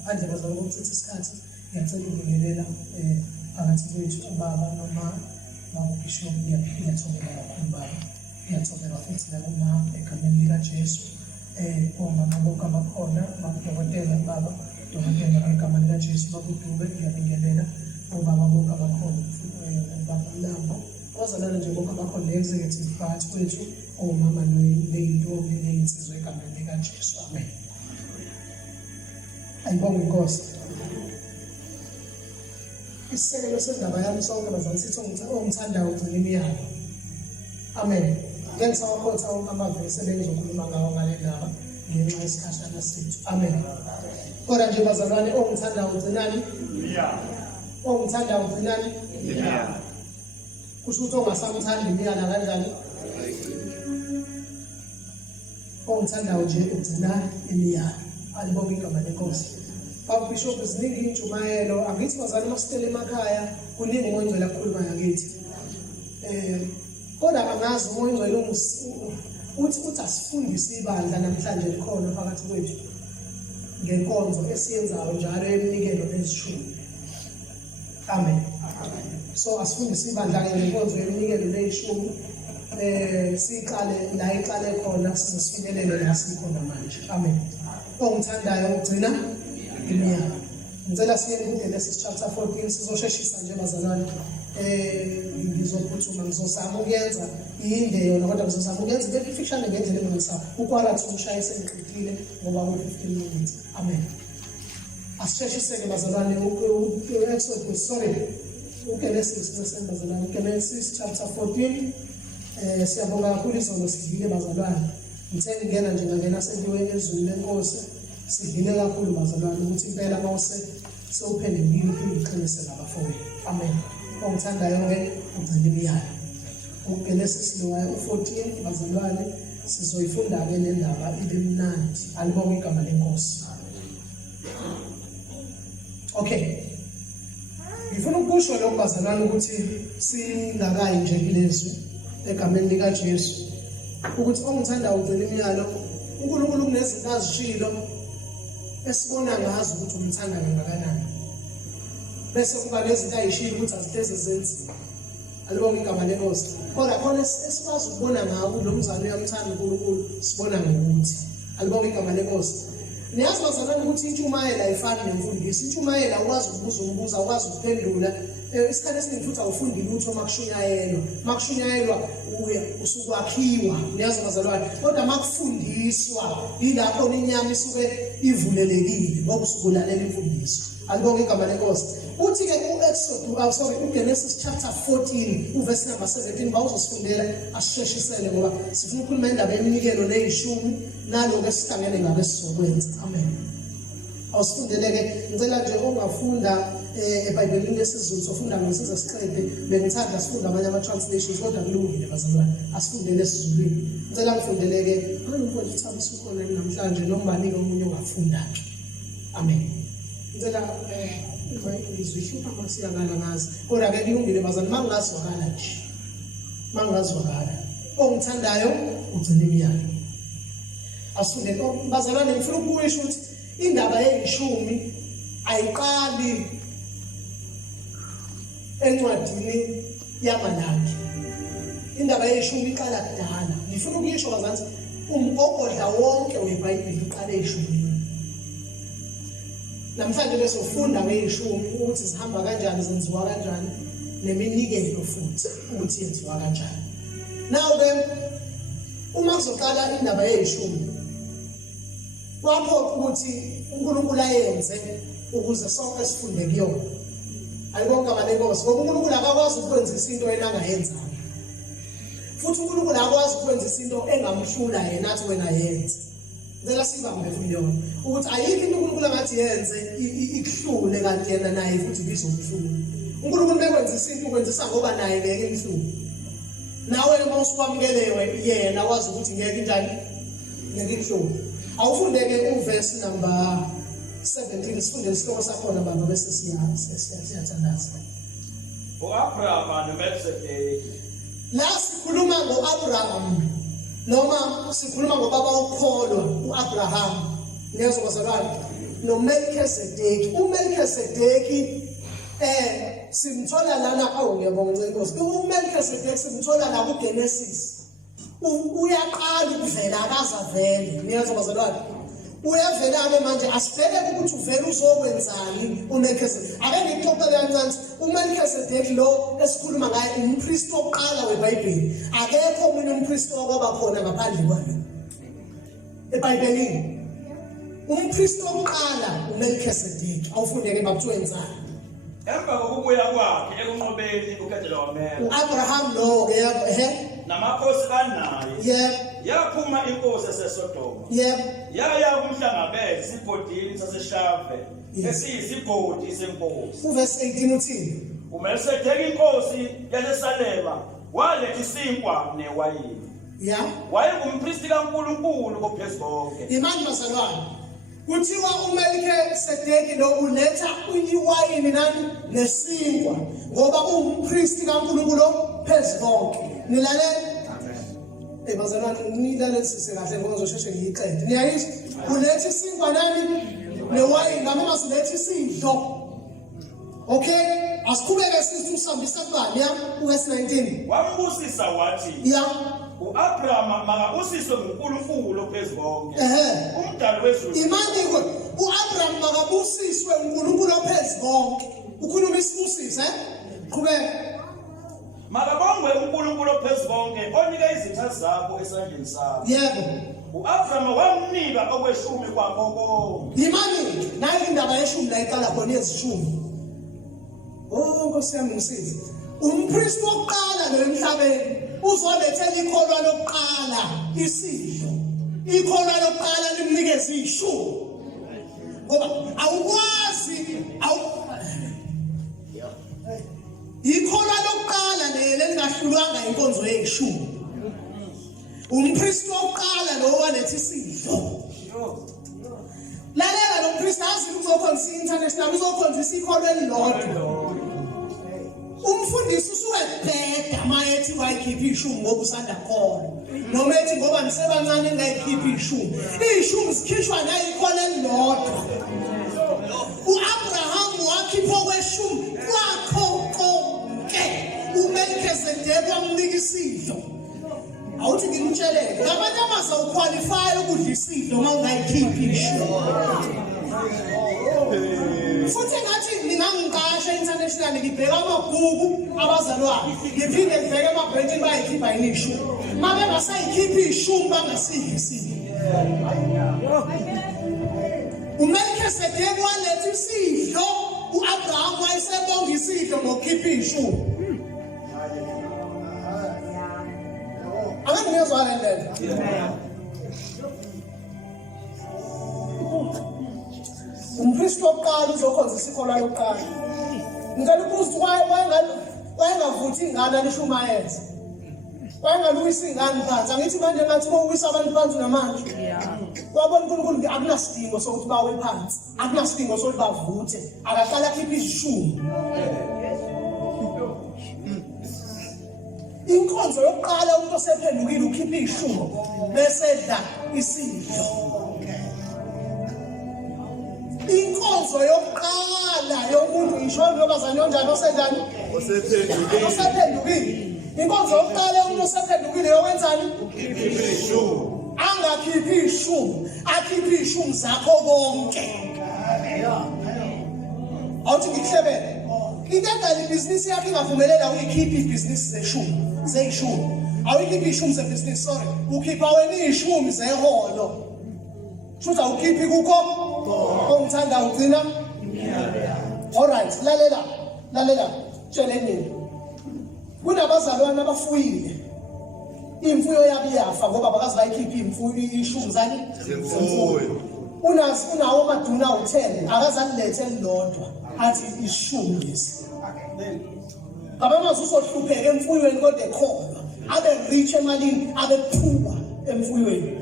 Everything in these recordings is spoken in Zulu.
ngaphandle bazama ukuchitha isikhathi ngiyacela ukubingelela phakathi kwethu ubaba noma babishop ngiyathokoza kakhulu baba ngiyathokoza futhi nakuma egameni likaJesu omama bonke abakhona babudokotela baba dokotela ngegama likaJesu babudube ngiyabingelela obaba bonke abakhona ubaba Lambo wazalana nje bonke abakhona ne-executive phakathi kwethu omama neyintombi neyinsizwa egameni likaJesu amen. Ayibonge inkosi. Isisekelo sendaba yami sonke bazali sithi ongithandayo ugcina imiyalo. Amen. Ngeke sawakhotha wonke amavesi ebengizokhuluma ngawo ngale ndaba ngenxa yesikhashana sethu. Amen. Kodwa nje bazalwane ongithandayo ugcinani? Imiyalo. Ongithandayo ugcinani? Imiyalo. Kusho ukuthi ongasamthandi imiyalo kanjani? Ongithandayo nje ugcina imiyalo. Alibonge igama lenkosi. Bishop ziningi intshumayelo angithi bazali masitele emakhaya kuningi umoyingcwele akhuluma ngakithi. Kodwa bangazi umoyingcwele uthi asifundise ibandla namhlanje likhona phakathi kwethu ngenkonzo esiyenzayo njalo eminikelo nezishumi. Amen. So asifundise ibandla ngenkonzo yeminikelo nezishumi. Siqale la iqale khona sizosifinyelele la sikhona manje. Amen. Ongithandayo ugcina imiyalo. Ngicela siye kuGenesis chapter 14 sizosheshisa nje bazalwane. Ngizophuthuma ngizozama ukuyenza inde yona kodwa ngizozama ukuyenza into efishane ngendlela engiyisa ukwalathi umshayise engiqedile ngoba ku 15 minutes. Amen. Asisheshiseke bazalwane Exodus uGenesis bazalwane Genesis chapter 14 siyabonga kakhulu izolo sidlile bazalwane. Ngithe ngingena nje ngangena sendiwe ezweni lenkosi sidlile kakhulu bazalwane ukuthi impela mawuse sewuphendukile uqinise labafowethu. Amen. Ongithandayo ke ugcina imiyalo. UGenesis 14 bazalwane sizoyifunda ke le ndaba ibe mnandi. Alibonge igama lenkosi. Okay. Ngifuna ukusho lokho bazalwane ukuthi singakayi nje kulezwi egameni likaJesu. Ukuthi ongithanda ugcina imiyalo uNkulunkulu kunezinto azishilo esibona ngazo ukuthi umthanda kangakanani bese kuba lezinto ayishilo ukuthi aziteze zenziwe. Alibonge igama lenkosi. Kodwa khona esikwazi ukubona ngawo lo mzali uyamthanda uNkulunkulu sibona ngokuthi. Alibonge igama lenkosi. Niyazi bazalwane ukuthi intshumayelo ayifani nemfundiso. Intshumayelo akwazi ukubuza umbuzo, akwazi ukuphendula. Isikhathi esiningi futhi awufundi lutho makushunyayelwa. Makushunyayelwa usukwakhiwa. Niyazi bazalwane. Kodwa makufundiswa yilapho inyama isuke ivulelekile ngoba usukulalela imfundiso. Alibonge igama lenkosi. Uthi ke uGenesis chapter 14 uverse number 17 bawuzosifundela asisheshisele ngoba sifuna ukukhuluma indaba yeminikelo nezishumi naloko esihlangene ngabe sizokwenza. Amen. Awusifundeleke ngicela nje ongafunda eBhayibhelini lesizulu sofunda ngosiza siqede bengithanda sifunda amanye ama translations kodwa kulungile bazalwane asifundele esizulwini. Ngicela ngifundeleke angifundele uThabisa ukhona namhlanje nombani nomunye ongafunda. Amen. Ngicela ngizwisisa masiyakala ngazi kodwa ke kulungile bazalwane mangazwakala nje. Mangazwakala ongithandayo ugcina imiyalo. Asifundele bazalwane ngifuna ukubuyisha ukuthi indaba yezishumi ayiqali encwadini yaMalaki. Indaba yezishumi iqala kudala. Ngifuna ukuyisho bazansi umgogodla wonke weBhayibheli uqala ezishumini. Namhlanje bese ufunda ngezishumi ukuthi zihamba kanjani, zenziwa kanjani, neminikelo futhi ukuthi yenziwa kanjani. Now then uma kuzoqala indaba yezishumi kwapho ukuthi uNkulunkulu ayenze ukuze sonke sifunde kuyona. Ayibonga ngalenkosi ngoba uNkulunkulu akakwazi ukwenza into yena angayenzanga. Futhi uNkulunkulu akwazi ukwenza into engamhlula yena athi wena yenze. Ngicela sibambe yona ukuthi ayikho into uNkulunkulu angathi yenze ikuhlule kanti yena naye futhi bizokuhlula. uNkulunkulu bekwenza into ukwenzisa ngoba naye ngeke imhlule. Nawe uma usikwamukelewe yena wazi ukuthi ngeke injani ngeke ikuhlule. Awufundeke uverse number 17 sifunde isihloko sakhona baba bese siyathandaza. uAbraham noMelchizedeki. La sikhuluma ngoAbraham noma sikhuluma ngobaba okholwa uAbraham. Ngezwe bazalwane noMelchizedeki. uMelchizedeki simthola lana ngiyabonga Nkosi. uMelchizedeki simthola la kuGenesis. Uyaqala ukuvela akazavele. Niyazwa bazalwane. Uyavela-ke manje asibheke ukuthi uvela uzokwenzani uMelchizedeki. Ake ngikuxoxele kancane. uMelchizedeki lo esikhuluma ngaye umpristi oqala weBhayibheli. Akekho omunye umpristi okwaba khona ngaphandle kwakhe eBhayibhelini. Umpristi oqala uMelchizedeki. Awufundeke bakuthiwa wenzani. Emva kokubuya kwakhe ekunqobeni uKedela wamela. uAbraham lo Namakhosi anaye. Yebo. Yaphuma inkosi yaseSodoma. Yebo. Yaya kumhlangabeza isigodini saseShave. Esiyisigodi senkosi. Uverse 18 uthini? uMelchizedeki inkosi yaseSalema waletha isinkwa newayini. Yeah. Wayengumpristi kaNkulunkulu koPhezukonke. Imani bazalwane. Kuthiwa uMelchizedeki lo uletha iwayini nani nesinkwa ngoba ungumpristi kaNkulunkulu Phezukonke. Nilalela? Bazalwane nilalela sise kahle ngoba ngizosheshe ngiyiqede. Niyayizwa? Uletha isinkwa nani newayini ngama uletha isidlo. Okay? Asiqhubeke sithi usambisa kubani ya? Verse 19. Wambusisa wathi, Yeah. uAbrahama makabusiswe nguNkulunkulu oPhezukonke. Umdali wezulu. Imani ke uAbraham makabusiswe uNkulunkulu oPhezukonke. Ukhuluma isibusise, qhubeka. Makabongwe uNkulunkulu oPhezukonke onike izitha zakho esandleni sakho. Yebo. uAbrahama wamnika okweshumi kwakho konke. Imani nayo indaba yeshumi la iqala khona yezishumi. Nkosi yami ngisize. Umpristi oqala lo emhlabeni uzolethela ikholwa lokuqala isidlo. Ikholwa lokuqala limnikeza ishumi. Ngoba awukwazi ikholwa lokuqala lengahlulwanga inkonzo yeshumi. Umpristi oqala lo waletha isidlo. Lalela lo mpristi azi uzokhonza international uzokhonza ikholwa elilodwa. Umfundisi usuwebheda mayethi wayikhipha ishumi ngoba usanda khona. Noma ethi ngoba nisebancane ngayikhipha ishumi. Ishumi sikhishwa nayo ikholwa elilodwa. uAbraham wakhipha okweshumi kwakho konke. uMelchizedeki wamnika isidlo. Awuthi ngimtshelele ngabantu abazawuqualify ukudla isidlo uma ungayikhiphi ishumi. Futhi ngathi ningangiqasha international ngibheka amabhuku abazalwane ngiphinde ngibheke amabhentshi bayikhipha yini ishumi mabe basayikhipha ishumi bangasidli isidlo. uMelchizedeki waletha isidlo uAbraham wayesebonga isidlo ngokukhipha ishumi. Angathi ngiyezwa le ndlela. Umpristi oqala uzokhonza isikholwa lokuqala. Ngicela ukubuza wayengavuthi ingane alishumayeza. Wayengalungisa ingane phansi. Angithi manje ngathi mawuwisa abantu phansi namanje. Wabona uNkulunkulu akunasidingo sokuthi bawe phansi. Akunasidingo sokuthi bavuthe. Akaqala akhiphe ishumi. Inkonzo yokuqala umuntu osephendukile ukhipha ishumi bese edla isidlo. Inkonzo yokuqala yomuntu isho ngobazana onjani osenjani osephendukile. Inkonzo yokuqala yomuntu osephendukile yokwenzani ukhipha ishumi. Angakhiphi ishumi, akhiphe ishumi zakho konke. Awuthi ngikuhlebele. Idadala ibhizinisi yakho ingavumelela uyikhiphe ibhizinisi zeshumi. Awuyikhiphi ishumi zebhizinisi sorry. Ukhipha wena ishumi zeholo. Shutha ukhiphi kukho ongithanda ugcina. Alright, lalela. Tsheleni. Kunabazalwane abafuyile. Imfuyo yabo iyafa ngoba bakazi bayikhipha imfuyo ishumi zani zemfuyo. Unawo amaduna u10 akazalethe elilodwa athi ishumi lesi. Abamazi usohlupheka emfuyweni kodwa ekhona. Abe rich emalini, abe poor emfuyweni.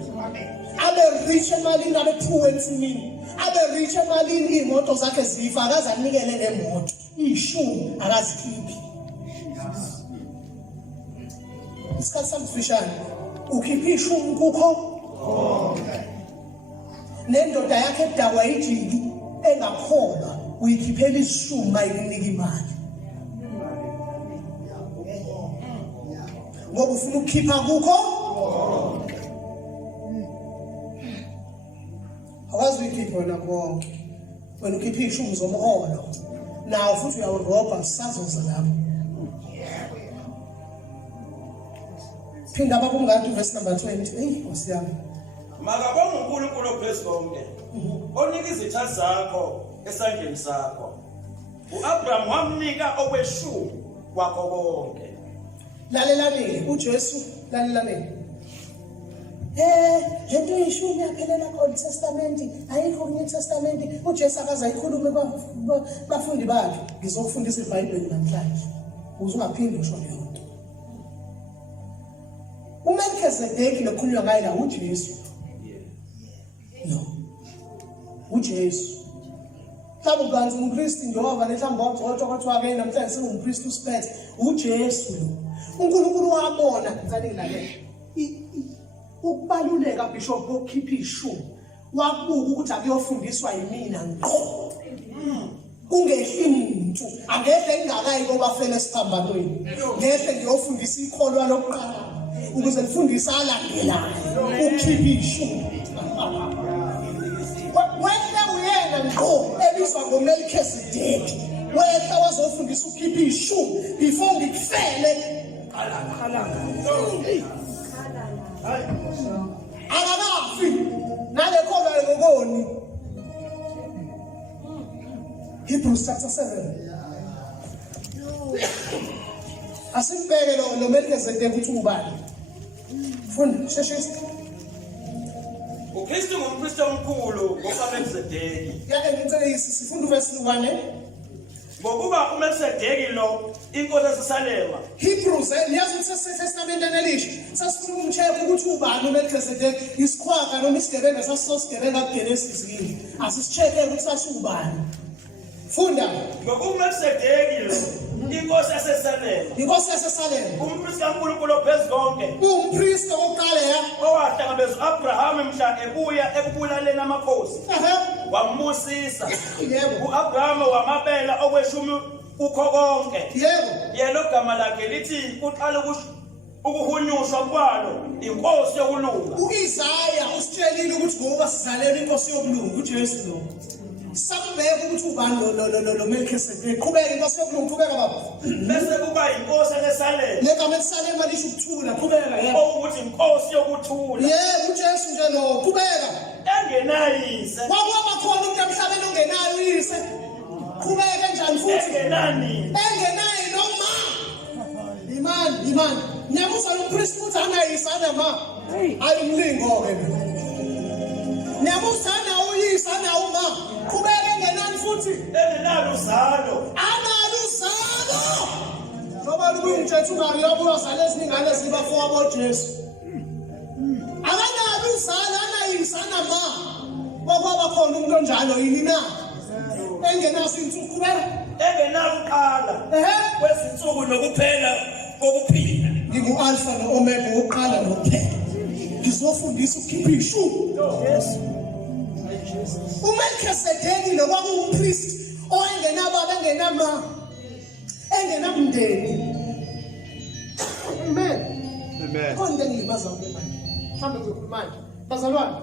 Abe rich emalini, abe poor emfuyweni. Abe rich emalini imoto zakhe zifa akazanikele lemoto. Ishumi akazikhiphi. Isikhathi samfishane ukhipha ishumi kukho nendoda yakhe edakwa ijiki engakholwa uyikhiphela isishumi mayikunika imali ngoba ufuna ukukhipha kukho awazi uyikhipha wena konke wena ukhipha ishumi zomholo nawo futhi uyawurobha sisazoza lapho phinda ababungadi verse number 20 wasiyami makabonge uNkulunkulu ophezulu onika izitha zakho esandleni sakho uAbraham wamnika okweshumi kwakho konke lalelani uJesu lalelani lento yishumi yaphelela ku-Old Testament ayikho ku-New Testament uJesu akazayikhulume bafundi bakhe ngizokufundisa iBhayibheli namhlanje uzophinde usho leyo nto uMelkizedeki lokhulunywa ngaye la uJesu no uJesu mhlawumbe ubanzi umKristu njengoba mhlawumbe wagcotshwa kwathiwa ke namhlanje singumKristu siphethe uJesu lo uNkulunkulu wabona ngicela ngilalela ukubaluleka bishop kokukhipha ishumi wakubuka ukuthi akuyofundiswa yimina ngqo kungehli umuntu angeke engakayi ngoba fele esiphambanweni ngehle ngiyofundisa ikholwa lokuqala ukuze ngifundise alandelayo ukukhipha ishumi wena uyena ngqo ebizwa ngoMelkizedeki wena wazofundisa ukukhipha ishumi before ngikufele akakafi nale khona ngokoni Hebrews chapter 7 asimbeke lo Melkizedeki uthi ubani funda sheshisa uKristu ngumpristi omkhulu ngokaMelkizedeki ngicela sifunda verse 1 ngokuba uMelkizedeki lo inkosi yaseSalema Hebrews niyazi ukuthi Testament elisha sasifuna umcheck ukuthi ubani uMelkizedeki isikhwaga noma isigebenga sasosigebenga kuGenesis yini asisicheke ukuthi sasubani funda ngokuba uMelkizedeki lo inkosi yaseSalema inkosi yaseSalema umpristi kaNkulunkulu ophezulu konke umpristi oqala owahlangabeza uAbraham mhla ebuya ekubulaleni amakhosi wamusisa yebo uAbraham wamabela okweshumi ukho konke yebo yena ogama lakhe lithi uqala ukuhunyushwa kwalo inkosi yokulunga uIsaya usitshelile ukuthi ngoba sizalelwe inkosi yokulunga uJesu lo sakubeka ukuthi ubani lo Melkizedeki qhubeka inkosi yokulunga qhubeka baba bese kuba inkosi yaseSalema legama eSalema lisho ukuthula qhubeka yebo ukuthi inkosi yokuthula yebo uJesu nje lo qhubeka engenayise wakwaba khona umuntu emhlabeni ongenayo uyise qhubeka kanjani futhi engenayo noma imani nyamusa umpristi uthi anayisa anama ayimlingo ke nyamusa ana uyisa ana uma qhubeka engenani futhi engenalo uzalo analo uzalo ngoba lubungithethe ungari yabo wazale eziningane ziba fowabo Jesu akanalo uzalo anayisa anama wakwaba khona umuntu onjalo yini na engenazo insuku qhubeka engenakuqala kwezinsuku nokuphela kokuphila ngingu-alpha no-omega wokuqala nokuphela ngizofundisa ukukhipha ishumi uMelkizedeki lo kwakuwumpristi owayengenababa engenama engenamndeni amen khona into engilimaza manje mhlawumbe ngizokhuluma manje bazalwane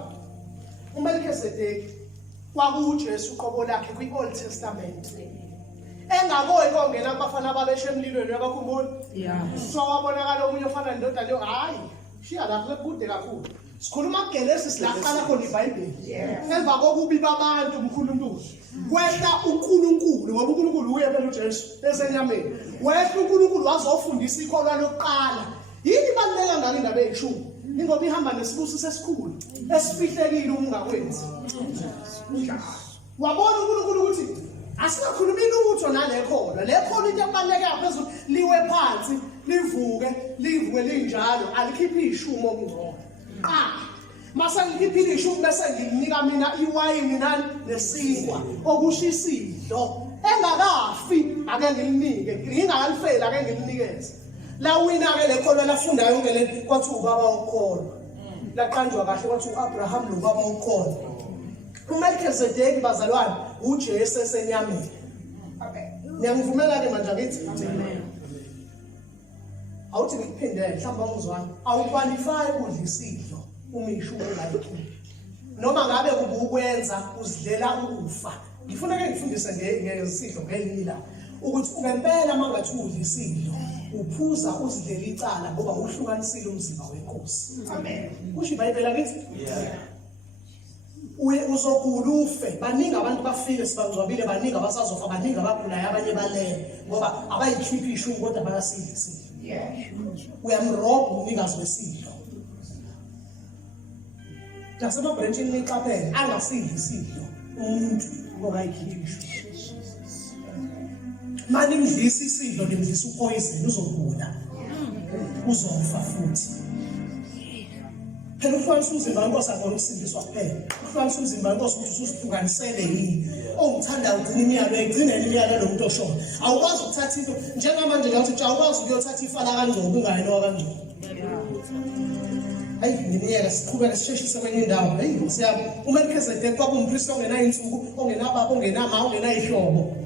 uMelkizedeki kwakuuJesu uqobo lakhe kwi-Old Testament engaboyi kongena abafana babeshe emlilweni yakakhumbula so wabonakala omunye ofana nendodana yo hayi shiya lapho kude kakhulu sikhuluma kuGenesis la qala khona iBhayibheli emva kokubi babantu umkhulunkulu kwehla uNkulunkulu ngoba uNkulunkulu uye phela uJesu esenyameni wehla uNkulunkulu wazofundisa ikholwa lokuqala yini baleka ngani indaba eyishumi ingoba ihamba nesibusiso esikhulu esifihlekile ungakwenzi wabona uNkulunkulu ukuthi asikakhulumi lutho nalekholwa lekholwa into ebaleke yaphezulu liwe phansi livuke linjalo alikhiphi ishumi okungcono mase ngikhiphile ishumi bese ngilinika mina iwayini nani nesinkwa okushisidlo engakafi ake ngilinike ngingakalifeli ake ngilinikeze la wina ke lekholwa lafunda yonke le kwathi ubaba ukholwa laqanjwa kahle kwathi uAbraham lo baba ukholwa uMelchizedeki bazalwane uJesu esenyameni. Ngiyangivumela ke manje akithi. Awuthi ngikuphindele mhlawumbe umzwana awuqualify ukudla isidlo uma ishuka ngayikho. Noma ngabe ukwenza uzidlela ukufa. Ngifuna ke ngifundise ngesidlo ngelinye la ukuthi ngempela mangathi udla isidlo uphuza uzidlela icala ngoba uhlukanisile umzimba wenkosi. Amen. Kusho iBhayibheli akithi? Uzogula ufe baningi abantu bafike sibangcwabile baningi abasazofa baningi abagulayo abanye balele ngoba abayikhiphi ishuku kodwa bayasidla isidlo. Uyamroba umnikazi wesidlo. Jasema branchini niqaphele angasidli isidlo umuntu ongayikhiphi ishuku. Manje ngidlisa isidlo ngidlisa upoison uzogula. Uzofa futhi. Phela ukuhlanisa umzimba wenkosi akona ukusindiswa kuphela. Ukuhlanisa umzimba wenkosi ukuthi usihlukanisele yini. Ongithanda ugcina imiyalo egcinele imiyalo lo muntu oshona. Awukwazi ukuthatha into njengamanje ngathi awukwazi ukuyothatha ifa la kaNgcobo ungayinowa kaNgcobo. Hayi ngiyeka siqhubeke sisheshise kwenye indawo. Hayi ngosiyami uMelchizedeki kwakumpriest ongenayo insuku ongenababa ongenama ongenayihlobo.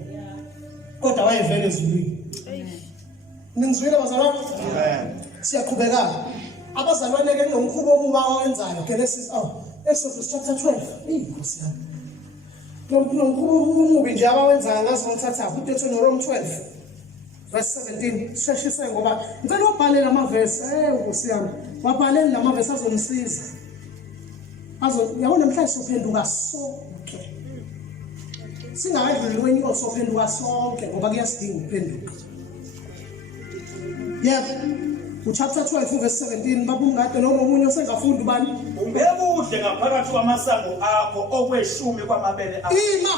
Kodwa wayevele ezulwini. Ningizwile bazalwane? Siyaqhubeka. Abazalwane ke nomkhubo omuba owenzayo Genesis Exodus chapter 12. Inkosi yami. Nomkhubo omubi nje abawenzayo ngazi ngithatha uDeuteronomy 12 verse 17. Sisheshise ngoba ngicela ubhalele amavesi. Nkosi yami. Wabhalele lamavesi azonisiza. Yabona namhlanje sophenduka sonke. Singakadluli kwenye osophenduka sonke ngoba kuyasidinga ukuphenduka. Chapter 12 verse 17 babungade noma umunye osengafunda ubani ungekuhle ngaphakathi kwamasango akho okweshumi kwamabele akho. Ima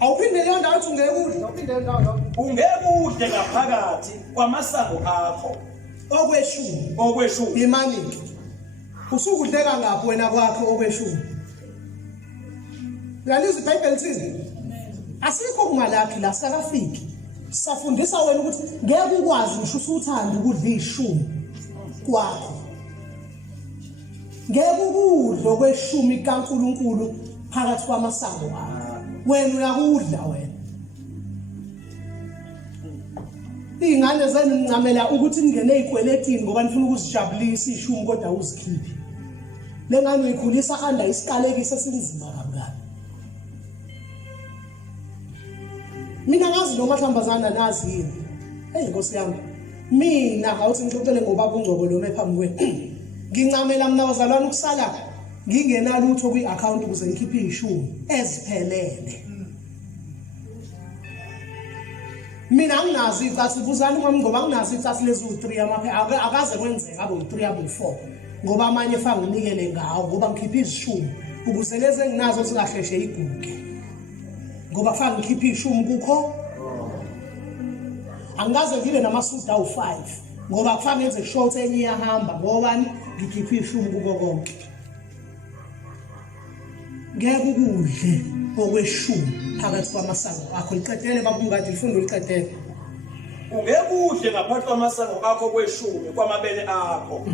awuphinde leyo ndawo uthi ungekuhle awuphinde leyo ndawo ungekuhle ngaphakathi kwamasango akho okweshumi imani usukudleka ngaphi wena kwakho okweshumi. Yalizwe iBhayibheli lithi asikho kungalakhi la sakafiki. Safundisa wena ukuthi ngeke ukwazi ngisho usuthanda ukudla ishumi kwakho. Ngeke ukudla okweshumi kaNkuluNkulu phakathi kwamasango akho. Wena uyakudla wena. Ingane zenu ncamela ukuthi ningene ezikweletini ngoba nifuna ukuzijabulisa ishumi kodwa uzikhiphi. Lengane uyikhulisa anda isiqalekiso esinzima kakhulu. Mina ngazi noma hlambazana nazi yini. Nkosi yami. Mina awuthi ngixoxele ngobaba uNgcobo lo mephambi kwenu. Ngincamela mina bazalwane ukusala ngingenalutho kwi-account ukuze ngikhiphe ishumi eziphelele. Mina nginazi icatsi buzani ngoba nginazi icatsi lezi u3 amaphela akaze kwenzeka abe u3 abe u4 ngoba amanye efanga nginikele ngawo ngoba ngikhipha izishumi ukuze lezi enginazo singahleshe iguge. Ngoba kufanele ngikhiphe ishumi kukho angaze ngibe namasuda awu5 ngoba kufanele ngenze short enye iyahamba ngoba ngikhiphe ishumi kuko konke. Ngeke ukudle okweshumi phakathi kwamasango akho liqedele babungadi lifundo liqedele. Ungekuhle ngaphakathi kwamasango akho kweshumi kwamabele akho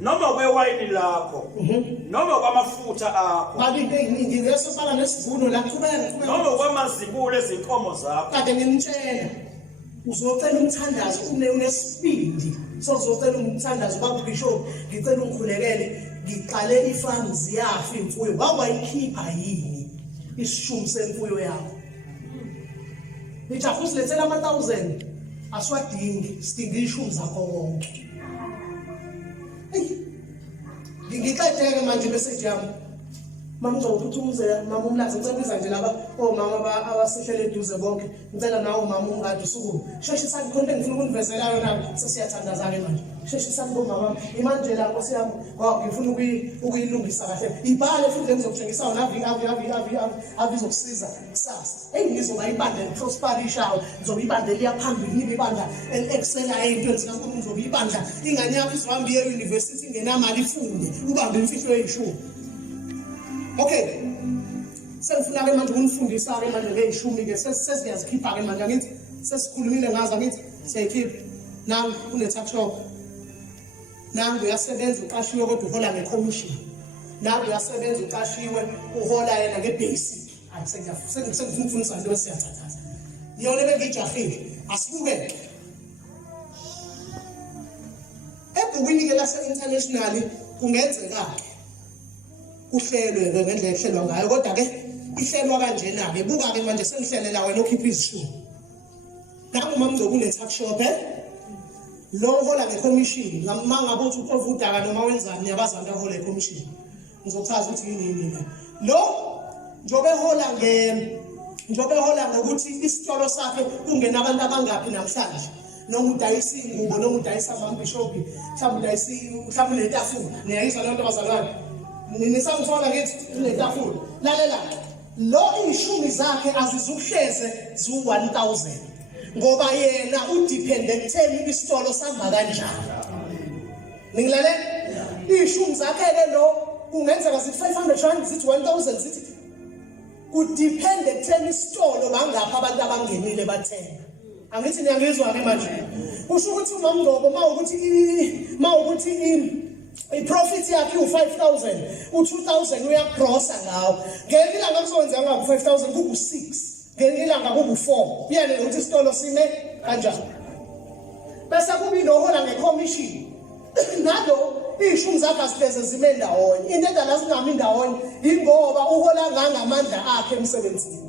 noma kwewayini lakho noma kwamafutha akho babi into eziningi ngesofala nesivuno la qhubeka noma kwamazibulo ezinkomo zakho. Kade ngimtshela uzocela umthandazo unesibindi sozocela umthandazo babishop ngicela ungikhulekele ngiqale ifarm ziyafa imfuyo wawayikhipha yini isishumi semfuyo yakho. Nithi afusilethela ama1000 aswadingi sidinga ishumi zakho wonke. Ngicela manje message yami mama uzophuthumuzela mama umlazi ngicela nje laba omama abasihlele eduze bonke ngicela nawe mama ungade usuku sheshisa ikhonto engifuna ukunivezela yona sesiyathandaza ke manje sheshisa bomama imanje la Nkosi yami ngifuna ukuyilungisa kahle ibhale futhi ngizokutshengisa wona avizokusiza kusasa ngizoba ibande prosperishayo ngizoba ibande liyaphambili nibe ibanda excela into ezikankulu ngizoba ibanda ingane yakho izohamba iye university ngenamali ifunde ubambe imfihlo yeshumi. Okay. Sengifuna ke manje ukunifundisa ke manje ngeyishumi ke sesiyazikhipha ke manje ngithi sesikhulumile ngazo ngithi siyayikhipha. Nangu une tax shop. Nangu uyasebenza uqashiwe kodwa uhola ngecommission. nawe uyasebenza uqashiwe uhola yena ngebasic hayi sengifuna ukufundisa into esiyathatha yona ebengijahile asibukele ebhukwini ke lase-international kungenzeka kuhlelwe ngendlela ehlelwa ngayo kodwa ke ihlelwa kanjena-ke buka-ke manje sengihlelela wena okhipha izishumi naku uMaMngcobo une-tuck shop lo uhola ngekhomishini ma ngabe uthi uphofu udaka noma wenzani niyabazana ahola ngekhomishini ngizochaza ukuthi yini lo njobe hola ngokuthi isitolo sakhe kungena abantu abangaphi namhlanje noma udayisa ingubo noma udayisa amambishophi mhlawumbe udayisa mhlawumbe unetafula niyayizwa leyo nto bazalwane nisangithola ngithi unetafula lalela lo ishumi zakhe azizukuhleze zu-1000 ngoba yena udepende ekutheni isitolo sihamba kanjani ngilalela ishumi zakhe-ke lo kungenzeka zithi 500 rand zithi 1000 zithi kudepende ekutheni isitolo bangapha abantu abangenile bathenga angithi niyangizwa-ke manje kusho ukuthi uMaMngcobo mawukuthi i-profit yakhe u-5,000 u-2,000 uyagrossa ngawo ngelinye ilanga kuzokwenzeka ngaku 5,000 kubu-6 ngelinye ilanga kubu-4 kuyane nokuthi isitolo sime kanjani bese kubi nohola ngekhomishini nalo ishumi zakhe azihleze zime ndawonye into edala zingami ndawonye ingoba uhola ngangamandla akhe emsebenzini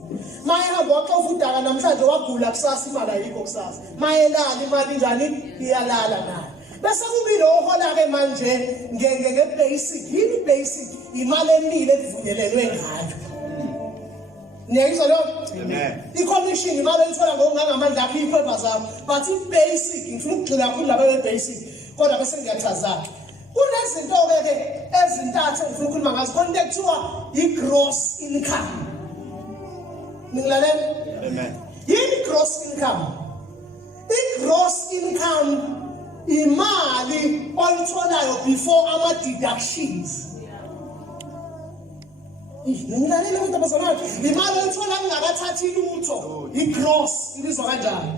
mayehamba waxofa udaka namhlanje wagula kusasa imali ayikho kusasa mayelala imali njani iyalala nayo bese kubile ohola-ke manje nge-basic yini basic imali emile ekuvunyelelwe ngayo niyayizwa leyo i-commission imali elithola ngokungangamandla akho iy'khwebha zabo but i-basic ngifuna ukugxila kakhulu laba be-basic kodwa bese ngiyachaza-ke kunezinto-ke ezintathu engifuna ukukhuluma ngazo khona into ekuthiwa i-gross income ningilalela yini i-gross income i-gross income imali oyitholayo before ama-deductions ngilalela ukuthi abazalwane imali oyithola kungakathathi lutho i-gross ibizwa kanjani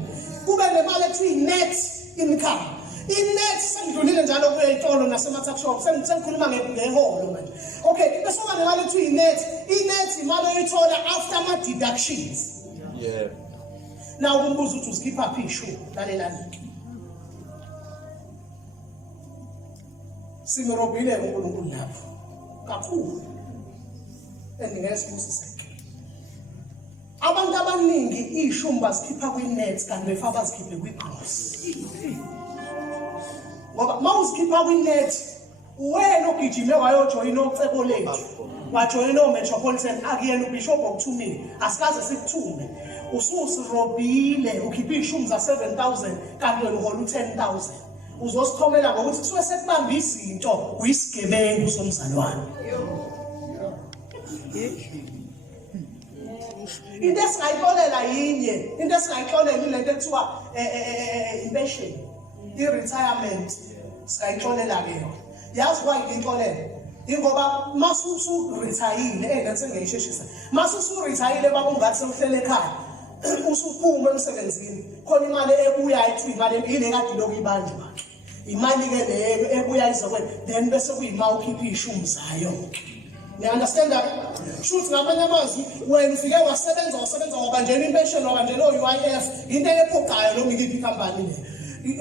kube nemali ekuthiwa i-net income i-net sengidlulile njalo kuyey'tolo nasema-tuck shop sengikhuluma ngeholo manje okay bese kuba nemali ekuthiwa i-net imali oyithola after ama-deductions na ukumbuza ukuthi uzikhipha phi ishu lalelani simerobile uNkulunkulu lapho kakhulu endingesibusiseke abantu abaningi ishumi bazikhipha kwi-net kanti befa bazikhiphe kwi-gross ngoba ma uzikhipha kwi-net wena ogijime wayojoyina ocebo lethu wajoyina o-Metropolitan akuyena ubishop okuthumile asikaze sikuthume ususirobile ukhipha ishumi za-7,000 kanti wena uhola u-10,000 uzosithomela ngokuthi kusuke sekubamba izinto uyisigebengu somzalwane into esingayixolela yinye into esingayixolela ilento ekuthiwa impesheni i-retirement singayixolela-ke yona yazi kwa ngiyixolela ingoba masusu-rithayile ngathi sengiyayisheshisa masusu-rithayile bakungathi sewuhlele ekhaya usuphuma emsebenzini khona imali ebuyayo kuthiwa imali ile kade lokhu ibanjwa imali-ke leyo ebuya izokwena then bese kuyima ukhipha iy'shumi zayo niya-understand-a shuthi ngamanye amazwi wena ufike wasebenza wabanjela impesheni wabanjela o-UIF into ephoqayo noma ikiphi ikhampani le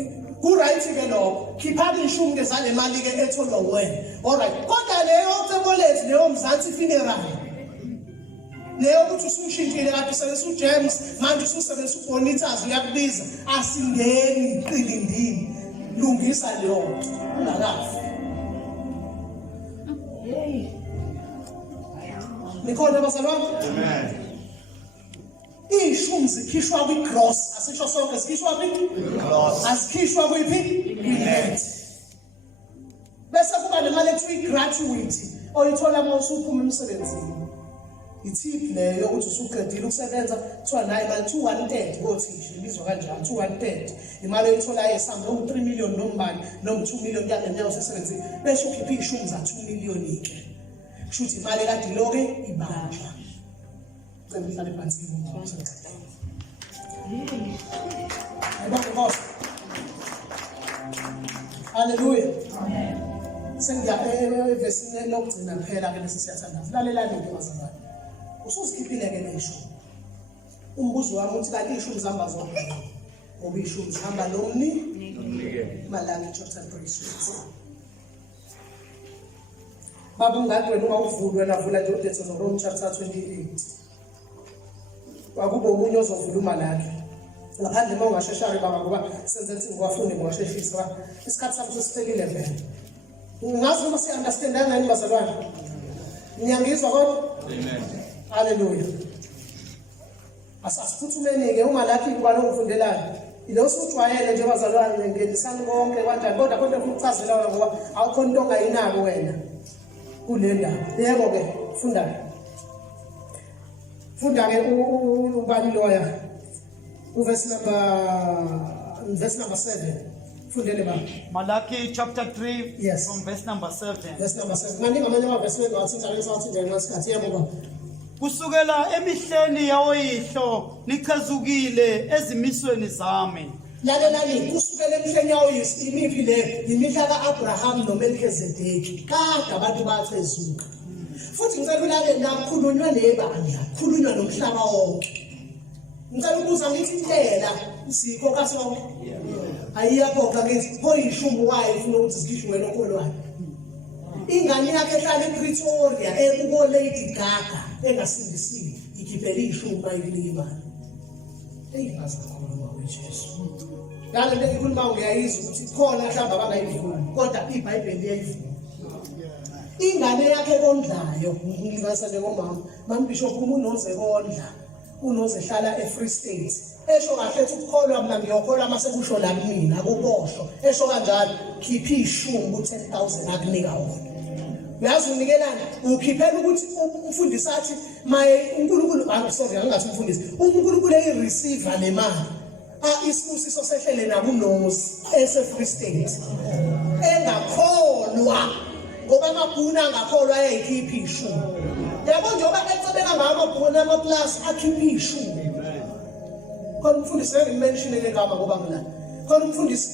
ku-right-ke lokho khipha-ke iy'shumi-ke zale mali-ke etholwa wena alright kodwa leyo cebo lethu leyo Mzansi Funeral leyo ukuthi usushintshile kade usebenzisa uJames manje ususebenzisa uBonitas uyakubiza asingeni qilindini lungisa leyo ungakafi nikhona bazalwane amen ishumi zikhishwa kwi-gross asisho sonke sikhishwa kwi-gross asikhishwa kwiphi kwi-net bese kuba nemali ekuthiwa i-gratuity oyithola uma usuphuma emsebenzini i-tip leyo ukuthi usuqedile ukusebenza kuthiwa nayo imali 2,130 kothisha ibizwa kanjalo 2,130 imali oyitholayo esambe u-3 million nombani noma 2 million kuyangenyanga usesebenzini bese ukhipha iy'shumi za-2 million-ke kushuthi imali kade loke ibanjwa cela uhlale phansi Hallelujah. Amen. sengiya evesini lokugcina phela ke lesi siyathandaza. Lalelani ke bazalwane. Usuzikhiphile ke leshumi. Umbuzo wami uthi kanti ishumi zihamba zonke. Ngoba ishumi zihamba nomni. Malaki chapter 3. Baba ungade wena ungavulwe navula nje uDeuteronomy chapter 28. Akube umunye ozovula umalaki. Ngaphandle uma ungasheshari baba ngoba senze ukuthi ngiwafunde ngwasheshisa isikhathi sami sesiphelile vele. Ngazi uma si-understand ngani bazalwane. Niyangizwa kodwa? Amen. Hallelujah. Asiphuthumeni-ke umalaki kubani ongifundelayo. Ilo sujwayele nje bazalwane ngelisani konke kanjani kodwa ufuna ukuchazela wena ngoba awukho into ongayinako wena kule ndaba. Yebo-ke funda-ke ubani loya verse number 7. Fundele baba. Malachi chapter 3 Yes. from verse number 7. Verse number 7. Manje ngamanye amavesi wengathi nje ngesikhathi yebo baba. Kusukela emihleni yawoyihlo nichazukile ezimisweni zami. Lalelani kusukela emhleni yawo imiphi le imihla kaAbraham noMelchizedeki kade abantu bacezuka. Futhi ngicela ulale nakhulunywa nebandla, khulunywa nomhlaba wonke. Ngicela ukuza ngithi indlela sikho kasonke. Ayiyaphoqa ngithi phoyishumi wayo ufuna ukuthi sikhishwe lokholwayo. Ingane yakhe ehlala ePretoria ekubo Lady Gaga engasindisiwe ikhiphela ishumi bayilima. Eyibazakhuluma kweJesu. Ngale nto ikhuluma uyayizwa ukuthi khona mhlawumbe abangayivuni kodwa iBhayibheli iyayivuna. Ingane yakhe ekondlayo ngingasa njengomama mambishop unoze kondla unoze hlala eFree State esho kahle ukuthi ukukholwa mina ngiyokholwa mase kusho la mina akuboshlo esho kanjalo khipha ishumi ku10,000 akunika wona. Uyazi unikelana ukhiphela ukuthi umfundisi athi maye uNkulunkulu sorry angathi umfundisi uNkulunkulu eyireceiver le mali isibusiso sehlele nakunozi eseFree State engakholwa ngoba amabhuna angakholwa ayayikhipha ishumi. Yabo njengoba ecebeka ngamabhuna amaplus akhipha ishumi. Khona umfundisi ngimention ngegama ngoba ngilana. Khona umfundisi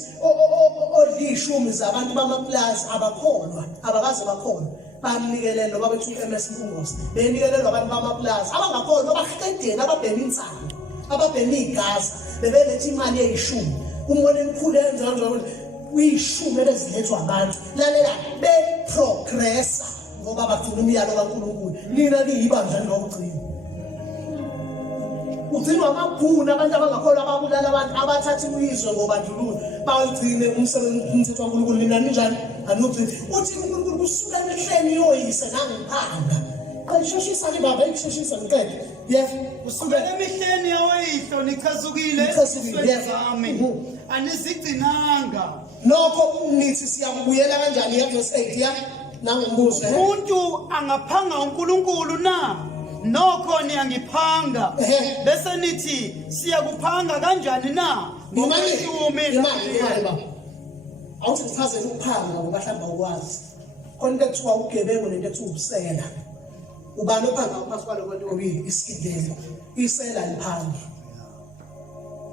odli ishumi zabantu bamaplus abakholwa abakaze bakholwa bamnikelele noba bethu MS Mpungose benikelele abantu bamaplus abangakholwa abahedeni ababhema insana ababhema igazi bebelethe imali eyishumi umbone emkhulu enjalo uyishumi ebezilethwa abantu lalela beprogressa ngoba bafuna umyalo kaNkulunkulu nina liyibandla lokugcina ugcinwa amabhuna abantu abangakholwa ababulala abantu abathatha uyizwe ngobandlululo bawugcine umthetho kaNkulunkulu nina ninjani anogcina uthi uNkulunkulu kusuka emehleni yoyise nangiphanga ayisheshisa ke baba ayisheshisa ngicela yeah Kusukela emihleni yawoyihlo nichazukile ezimisweni zami anizigcinanga. nokho nithi siyakubuyela kanjani verse 8 ya nangumbuzo Umuntu angaphanga uNkulunkulu na? Nokho niyangiphanga. Bese nithi siyakuphanga kanjani na? imali baba awuthi kuchazela ukuphanga ngoba mhlawumbe awukwazi khona into ekuthiwa ugebengu nento ekuthiwa ubusela ubani ophanga ngaphansi kwalo kwento obili isikidelo isela liphanga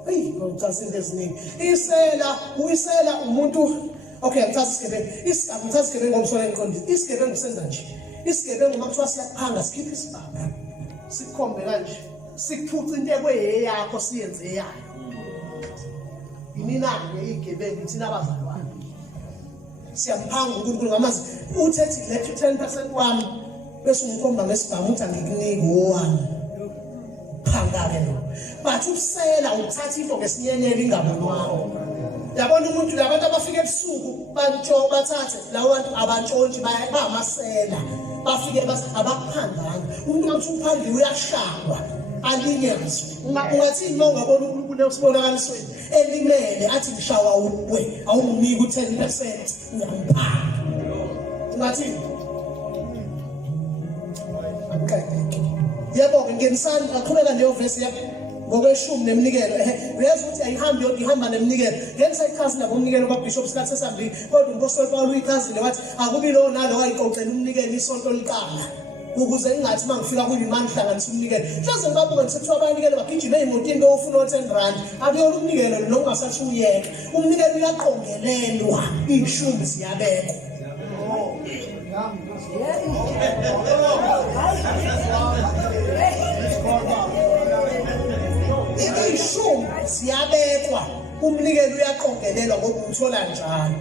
ngicazile into eziningi isela umuntu okay ngicazile isigebengu ngomsolo enqondile isigebengu senza nje isigebengu makuthiwa siyaphanga sikhipha isibaba sikhombe kanje sikuphuca into ekweyeyakho siyenze eyayo ininake igebengu thina abazalwane siyaphanga uNkulunkulu ngamazi uthethi lethe 10% wami bese umkhomba ngesibhamu uthi angikunika owami phanga-ke lo bathi usela uthatha into ngesinyenyelo ingabonwako yabona umuntu labantu abafika ebusuku bathathe lawo bantu abantshontshe bayamasela bafike bathi abakuphanganga umuntu ngathi uphandiwe uyashaywa alinyazwe ungathini uma ungabona uNkulunkulu esibonakalisweni elimele athi ngishawa uwe awunginiki u10% uyamphanga ungathini yebo ngenisani aqhubeka leyo verse yakhe ngokweshumi neminikelo uyazi ukuthi ayihambi yonke ihamba neminikelo ngenisa ichazi labo umnikelo kaBishop sikhathi sesambili kodwa uMpostoli Paul uyichazile wathi akubi lo nalo wayiqoqela umnikelo isonto liqala ukuze ingathi mangifika kuyimani hlanganisa umnikelo mhlawumbe babuka ngisethwa abanikelo bagijima ezimotini beyofuna u10 akuyona umnikelo lo ungasathi uyeka umnikelo uyaqongelelwa ishumi ziyabekwa Ishumi siyabekwa umnikelo uyaqongelelwa ngoba uthola njalo.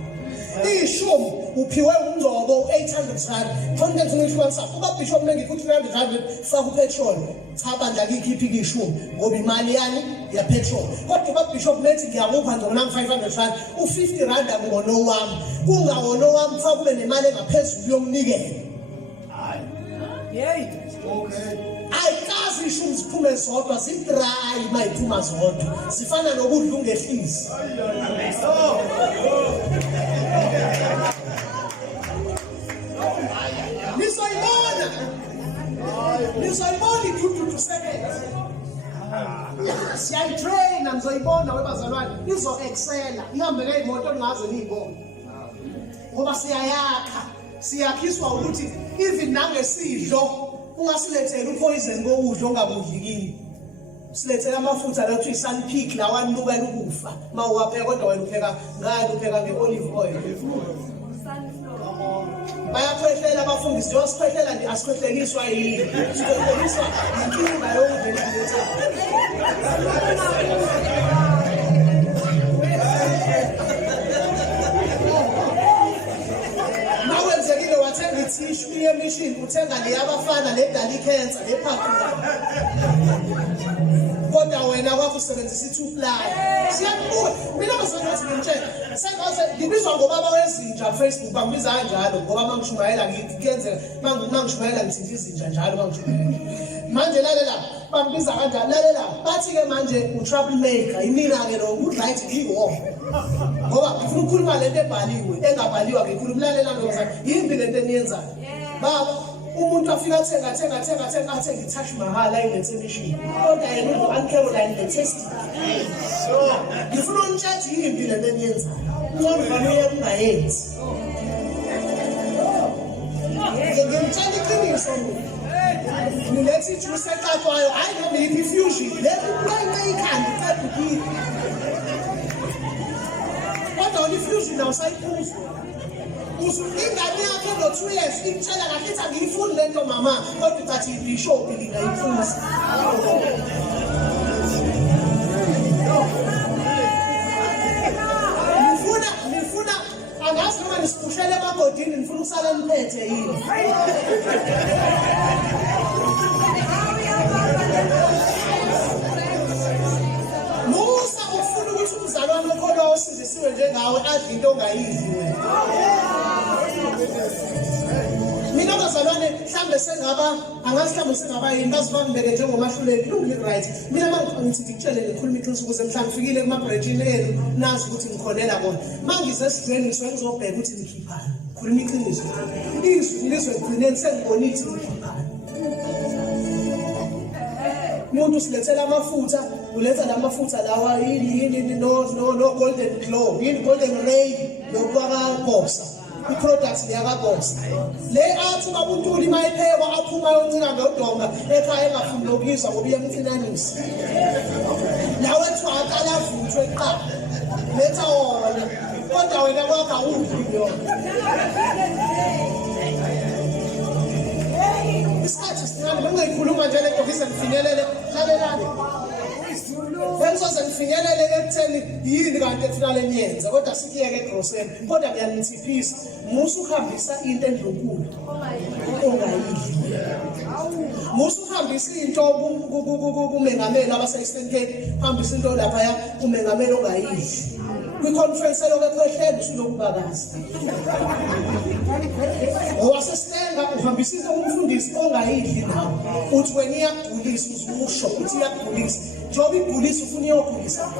Ishumi uphiwe umzobo 800 rand. Content influencer kuba bishop nengikuthi 300 rand faka upetrol. Cha bandla likhiphi ishumi ngoba imali yani ya petrol. Kodwa kuba bishop nethi ngiyakupha nje nang 500 rand u50 rand akuwono wami. Kungawono wami kufa kube nemali engaphezulu yomnikelo. Yey. Ayikazi ishumi ziphume zodwa zidry mayiphuma zodwa zifana nokudla ungehlisi. Nisoyibona idudu to seconds. Siyayitraina nizoyibona webazalwane nizo excella ihambe ngeyimoto ningaze niyibone. Ngoba siyayakha siyakhiswa ukuthi even nangesidlo ungasilethela upoison kokudla ongakudli kini. Silethela amafutha la kuthi sunpeak la wanuka ukufa. Mawuwapheka kodwa wena upheka ngani upheka ngeolive oil. Bayakhwehlela abafundisi nje wasikhwehlela nje asikhwehleliswa yini. Sikhwehleliswa inkinga yokuvela letha. Mawenzekile wathenga ithishu yemission uthenga leyabafana ledali cancer lephapula. Kodwa wena kwakho usebenzisa i2ply. Siyakubuza mina basengathi ngimtshela sengathi ngibizwa ngobaba wezinja Facebook bangibiza kanjalo ngoba mangishumayela ngiyenzeka mangishumayela ngithinta izinja njalo mangishumayela. Manje lalela bangibiza kanjalo lalela bathi ke manje u-troublemaker imina ke lo u-right ngiwo. Ngoba ngifuna ukukhuluma lento ebhaliwe engabhaliwa ngikhuluma lalela ndoza yimbi lento eniyenzayo. Baba umuntu afika athenga ngithash mahala ilethe mission. Kodwa yena uAncaroline the test. Ngifuna untshathi yimbi lento eniyenzayo. Ngomvana uyengayenzi. Ngimtshela iqiniso mina. Nilethi juice eqaqwayo hayi noma i-fusion. Lethi kuqanqa ikhanda uqeda ukudla. Kodwa i-fusion awusayiphuza. Ingane yakho no2 years imtshela kahle ethi angiyifuni lento mama kodwa ucathi ibishop ngingayiphuza. Nifuna angazi noma nisipushele emagodini nifuna ukusala niphethe yini. Musa ufuna ukuthi umzalwane okhona osindisiwe njengawe adle into ongayidli wena. Mina bazalwane mhlambe sengaba angazi mhlambe sengaba yini bazibambeke njengomahluleli kulungile right. Mina mangithi ngikutshele ngikhuluma iqiniso ukuze mhlambe fikile kuma branchini enu nazi ukuthi ngikhonela bona. Mangize esidweni ngizobheka ukuthi ngikhiphana. Khuluma iqiniso. Izwi lizwe egcineni sengibona ithi ngikhiphana. Umuntu usilethela amafutha uletha lamafutha lawa yini no golden glow yini golden ray lokwa boxer i-products leyakaboxer le athi babuntuli mayiphekwa aphuma yoncika ngodonga ekhaya engafuni lokuyizwa ngoba iyamthinanisa lawe ethiwa aqala avuthwe qha letha wona kodwa wena kwakho awudli yona. Isikhathi sincane bengiyikhuluma nje le dokisa ngifinyelele lalelani. Bengizoze ngifinyelele ekutheni yini kanti efinale niyenza kodwa sikiyeke egrocery kodwa ngiyanithiphisa musa uhambisa into endlunkulu ongayidli. Musa uhambisa into kumengameli abase-Eastern Cape hambisa into lapha kumengameli ongayidli. Kwi-conference lokwekhwehlela usulokubakaza. Owasestenga uhambisa into kumfundisi ongayidli nawe. Uthi wena iyakugulisa uzusho uthi iyakugulisa. Njengoba igulisa ufuna iyogulisa.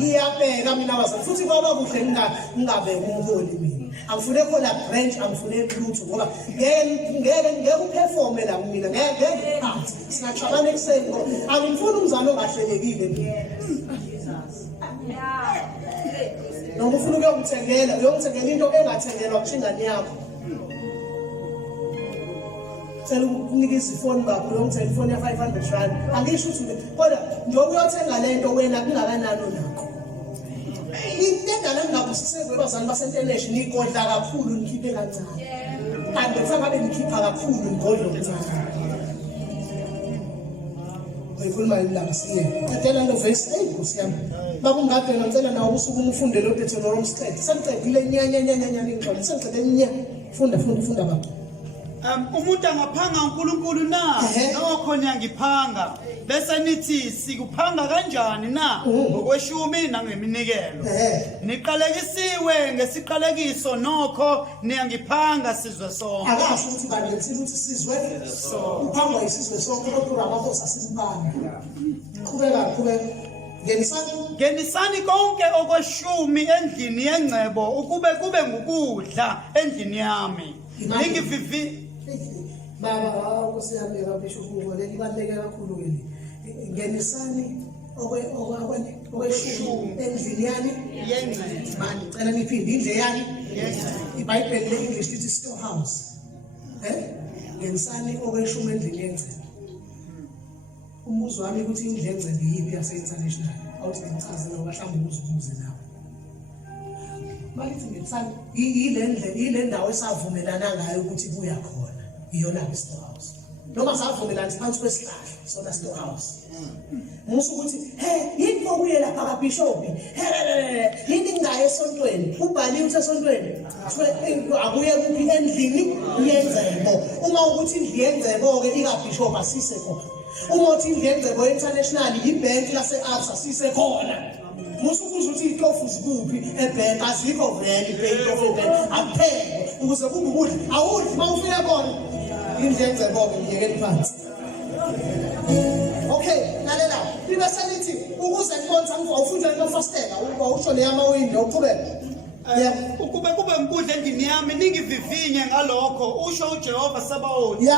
Ngiyabheka mina bazali futhi kwaba kuhle ngingabe umholi mina. Angifune khona branch angifune lutho ngoba ngeke uperforme la mina ngeke phansi singaxabana ekuseni ngoba angifuni umzalo ongahlelekile mina. Noma ufuna uyongithengela into engathengelwa kushingane yakho. cela ukunikeza ifoni bakho uyongithenga ifoni ya 500 rand angisho ukuthi kodwa njengoba uyothenga lento wena kungakanani onakho intendala ngingabusiseke abazali basenteneshe nikodla kakhulu nikhiphe kancane kanti kufanele nikhipha kakhulu ngodlo kancane uyikhuluma ilanga siye ngicela lo verse 8 Nkosi yami baba ungadela ngicela nawe usuku umfunde lo Deuteronomy 6 sengicedile nyanya ngixoxe sengicede nya funda baba umuntu angaphanga uNkulunkulu na nokho niyangiphanga bese nithi sikuphanga kanjani na ngokweshumi nangeminikelo niqalekisiwe ngesiqalekiso nokho niyangiphanga sizwe sonke akasho ukuthi bangithi ukuthi sizwe uphangwa isizwe sonke kodwa abakosi asizibani qhubeka ngenisani konke okweshumi endlini yengcebo ukube kube ngukudla endlini yami ningivivi baba kusiyami kaBishop ngole libaleke kakhulu ke ngenisani okweshumi endlini yani yengcebo manje cela niphinde indle yani iBhayibheli le-English lithi storehouse ngenisani okweshumi endlini yengcebo umbuzo wami ukuthi indle yengcebo yipi yase-international awuthi ngichaze ngoba mhlawumbe ubuze nawe malithi ngenisani ile ndawo esavumelana ngayo ukuthi kuya khona iyona storehouse noma savumelana phansi kwesihlahla sona storehouse musu ukuthi yini okuye lapha kaBishop yini ngaye esontweni ubhaliwe ukuthi esontweni akuye kuphi endlini yengcebo uma ukuthi indlu yengcebo ke ikaBishop asise khona uma uthi indlu yengcebo international ibank lase-Absa asise khona musu ukuthi itofu zikuphi ebank azikho vele itofu ebank akuphekwe ukuze kube ukudla awudli uma ufike khona indlu yengcebo ke ngiyekeni phansi okay lalela libese lithi ukuze ngibonze awufundele nofasteka usho leyamawindi uqhubeka ukube kube ngikudla endlini yami ningivivinye ngalokho usho uJehova Sabaothi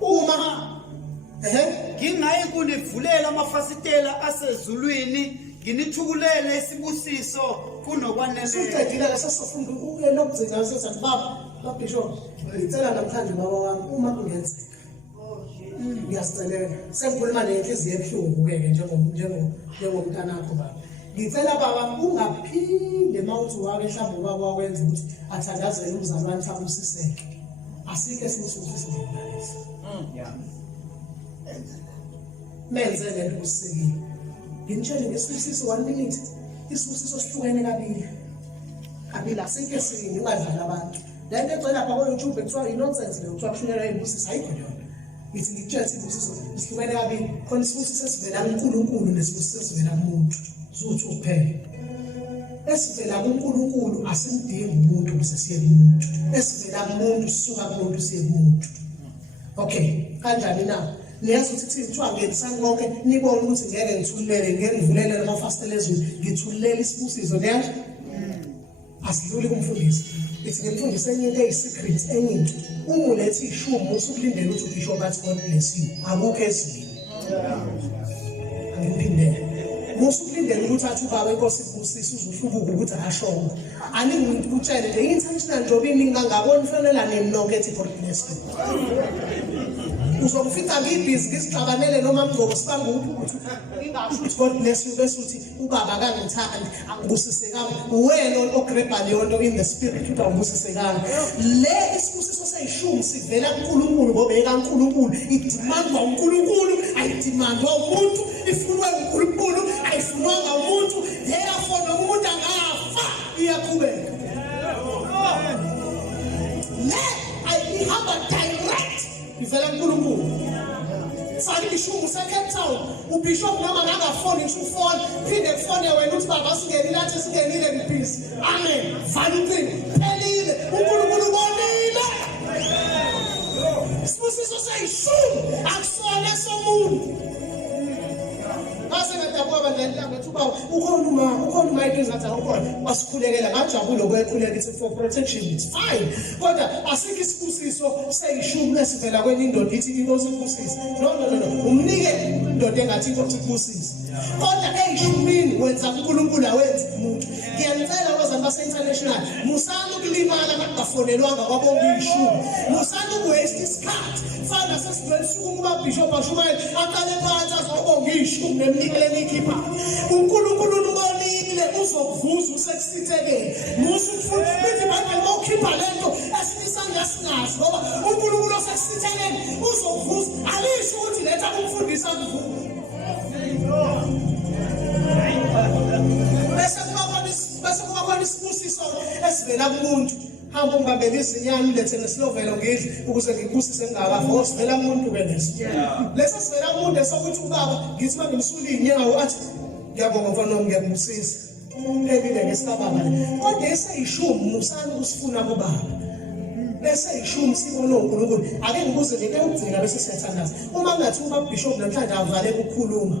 uma ngingayi kunivulela amafasitela asezulwini nginithukulele isibusiso kunokwanele usuqedile lesasofunda lokugcina sesathi baba Bishop ngicela namhlanje baba wami uma kungenzeka ngiyasicelela sengikhuluma nenhliziyo ebuhlungu-ke njengomntanakho baba ngicela baba ungaphinde mawuthi wake mhlawumbe ubaba wakwenza ukuthi athandazele umzalwane mhlawumbe usiseke asike sinisusisingelalesi menze lento kusisekile nginitshele ngesibusiso 1 minute isibusiso sihlukene kabili asike sinye ungadlala abantu lento egcwele lapha ko-YouTube kuthiwa i-nonsense leyo kuthiwa kushunyelwa iy'busiso ayikho yona ngithi ngikutshela isibusiso sihlukene kabili khona isibusiso esivela kuNkulunkulu nesibusiso esivela kumuntu zuthi kuphela esivela kuNkulunkulu asimdingi umuntu ukuze siye kumuntu esivela kumuntu sisuka kumuntu siye kumuntu okay kanjani na niyazi ukuthi kuthiwa ngenisani konke nibone ukuthi ngeke ngithulele ngeke ngivulele amafasitela ezulu ngithulele isibusiso niyazi asidluli kumfundisi ithi ngimfundise enye into eyi-secret enye into umulethe ishumi usukulindela ukuthi uBishop athi God bless you akukho esivini angiphindele musukulindela ukuthi athi ubaba inkosi ibusise uzuhlubuka ukuthi akashongo aningikutshele le international job iningi kangaboni kufanele nemnonke ethi God bless you uzomfika ngibhizi ngisixabanele noma mgcobo sibanga ukuthi ingasho ukuthi God bless you bese uthi ubaba kangithandi angibusisekanga wena ogrebha leyo nto in the spirit ukuthi awubusisekanga le isibusiso seyishumi sivela kuNkulunkulu ngoba ekaNkulunkulu idimandwa uNkulunkulu ayidimandwa umuntu ifunwa uNkulunkulu ayifunwanga umuntu therefore noma umuntu angafa iyaqhubeka le ayihamba direct ivela kuNkulunkulu fani ishumu se-Cape Town uBishop noma ngangafoni ngisho ufoni phinde kufone wena ukuthi baba singenile athi singenile ngibhizi amen vala ucingo phelile uNkulunkulu ubonile isibusiso seyishumi akusona somuntu ngasengadabula bandlela ngithi uba ukhona uma into ezathi awukhona wasikhulekela ngajabule lokwekhuleka ithi for protection it's fine kodwa asikho isibusiso seyishumi esivela kwenye indoda ithi inkosi ikubusise no umnike indoda engathi inkosi ikubusise kodwa eyishumini wenza uNkulunkulu awenzi umuntu ngiyanicela base-international musani ukulimala ngakubafonelwanga kwabonke ishumi musani ukuwaste isikhathi fana sesidlweni suku ubabhishobhu ashumayela aqale phansi azobonga ishumi nemnikele nikhipha uNkulunkulu ubonile uzokuvuza usekusithekele musu ufuna ukuthi manje ngokhipha lento esisanga singazi ngoba uNkulunkulu osekusithekele uzokuvuza alisho ukuthi letha kumfundisa kuvuza bese kuba khona isibusiso esivela kumuntu hamba ungabeli izinyane ulethe nesilovelo ngidli ukuze ngibusise ngingakafa sivela kumuntu ke leso leso sivela kumuntu esokuthi ubaba ngithi mangimsula inyawo athi ngiyabonga mfana wami ngiyakubusisa ebile ngesikababa kodwa eseyishumi musani usifuna kubaba bese ishumi sibona uNkulunkulu ake ngibuze lento yokugcina bese siyathandaza uma ngathi ubabhishobhu namhlanje avale ukukhuluma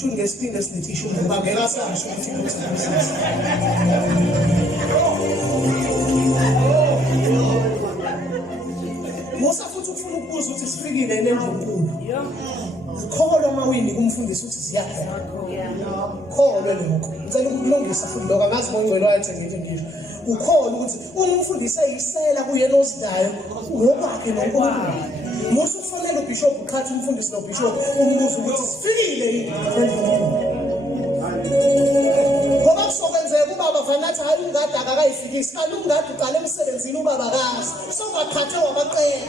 shuni ngesiphinde sinethi ishumi ngoba ngeke asasho ukuthi kuthini Musa futhi ufuna ukubuza ukuthi sifikile endleleni Kholo mawini kumfundisi ukuthi siyakhona kholo lokho ngicela ukulungisa futhi lokho angazi ngongcwelo wayethi ngisho ukholo ukuthi umfundisi ayisela kuyena osidayo ngokwakhe nonkulunkulu Musa ufanele ubishop uqhathi umfundisi nobishop umbuzo ukuthi sifikile endleleni ngoba kusokwenzeka ubaba vanathi hayi ungadi akakayifikisi kanti ungadi uqale emsebenzini ubaba kazi sokaqhathe wabaqela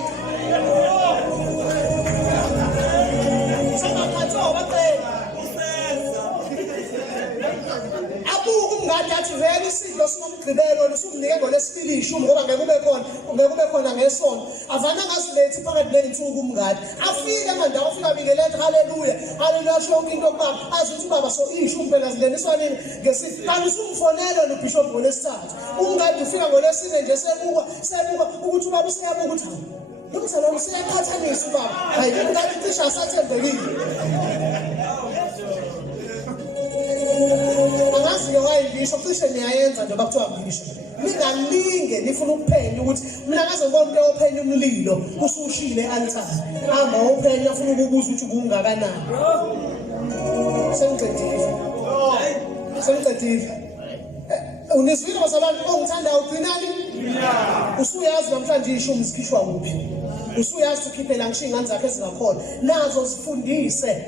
Umngadi athi vele isidlo sinomgqibelo usumnike ngolesibili ishumi ngoba ngeke kube khona ngesonto avana ngasilethi phakathi nensuku umngadi afike manje afika bikeletha haleluya shonke into kubaba azi ukuthi ubaba so ishumi phela zileniswa nini ngesithi kanti usumfonela nobishop ngolesithathu umngadi ufika ngolesine nje sebuka ukuthi ubaba useyabuka ukuthi Lumsalom usiyaqhathanisa ubaba hayi umngadi cishe asathembekile Angazi ngisho cishe niyayenza nje bakuthiwa ngisho ningalinge nifuna ukuphenya ukuthi mina ngaze ngomntu ophenya umlilo usushile altar hamba uphenya ufuna ukubuza ukuthi kungakanani Sengicedile Unisivile basabantu ongithanda ugcinani usuyazi namhlanje ishumi sikhishwa kuphi usuyazi ukhiphela ngisho ingane zakhe ezingakhona nazo zifundise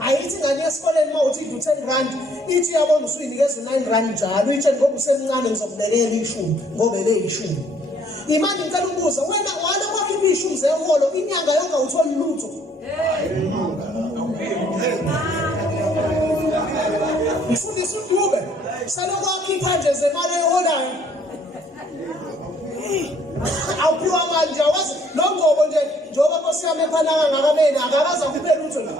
ayithi ngani esikoleni mawuthi idlu 10 rand ithi yabona usuyinikeza 9 rand njalo ithi ngoba usemncane ngizokubekela ishumi ngoba le ishumi imali ngicela ukubuza wena wala kwakhipha ishumi zeholo inyanga yonke awutholi lutho Mfundisi uDube saloko akhipha nje zemali eholayo awuphiwa manje awazi nongobo nje njengoba Nkosi yami ephanaka ngakabeni akakaza kuphela utho la